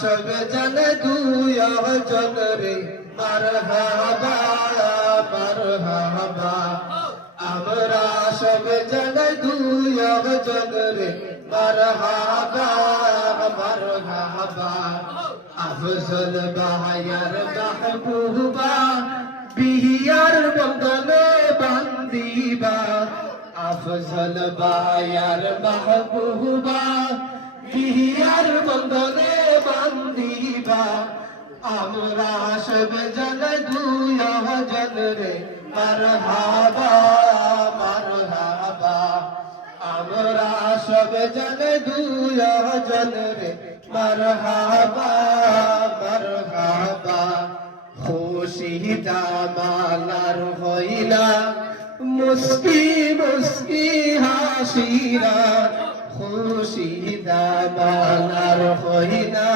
সব জন দুই জন রে মারহাবা মারহাবা আমরা সব জন দুই জন রে মারহাবা মারহাবা আফজল বাহায়ার মাহবুবা বিহিয়ার বন্দনে বান্দিবা আফজল বাহায়ার মাহবুবা বিহিয়ার বন্দনে বান্দিবা আমরা সব জন দুই জন রে মারহাবা মারহাবা আমরা সব জন দুই জন রে মারহাবা মারহাবা খুশি দামালার হইলা মুস্কি মুস্কি হাসিরা খুশি দামালার হইলা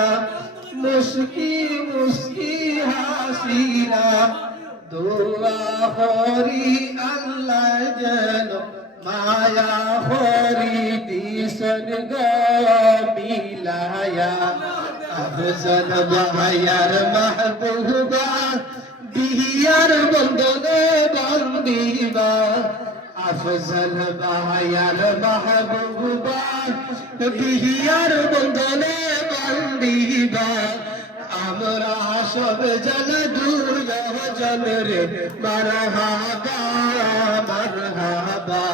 মুস্কি মুস্কি হাসিরা দোয়া হরি আল্লাহ যেন মায়া হরি দিশন মিলায়া আফজল বাহায়ার মাহবুবা বিহিয়ার বন্দনে বান্দিবা আফজল বাহায়ার মাহবুবা বিহিয়ার বন্দনে বান্দিবা আমরা সব জন দুই জন রে মারহাবা মারহাবা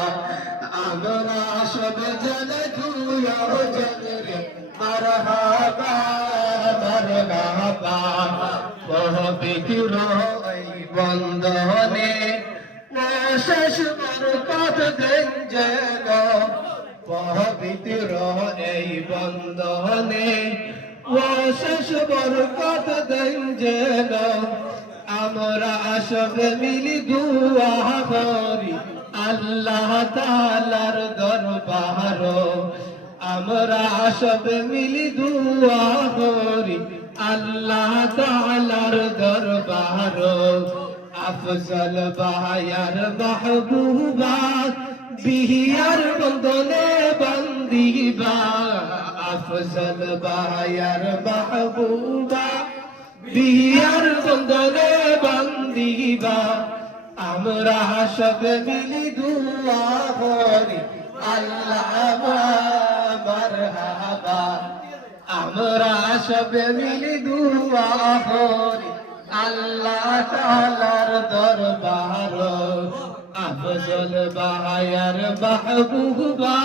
আমরা সব জন দুই জন রে মারহাবা মারহাবা পবিত্র এই বন্ধনে শেষ বরকত গঞ্জল পবিত্র এই বন্ধনে শেষ বরকত গঞ্জল আমরা সব মিলি দুয়া করি আল্লাহ তাআলার দরবার আমরা সব মিলি দুয়া করি আল্লাহ তাআলার দরবার আফজল বাহায়ার মাহবুবা বিহিয়ার বন্দনে বান্দিবা আফজল বাহায়ার মাহবুবা বিহিয়ার বন্দনে বান্দিবা আমরা সব মিলি দুয়া করি আল্লাহ মারহাবা আমরা সব মিলি দুয়া করি আল্লাহ তাআলার দরবার আফজল বাহায়ার মাহবুবা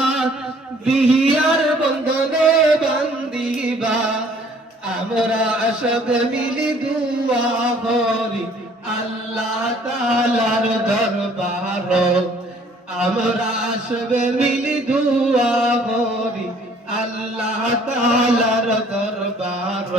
বিহিয়ার বন্দনে বান্দিবা আমরা সব মিলি দুয়া করি আল্লাহ তাআলার দরবার আমরা সব মিলি দুয়া করি আল্লাহ তাআলার দরবার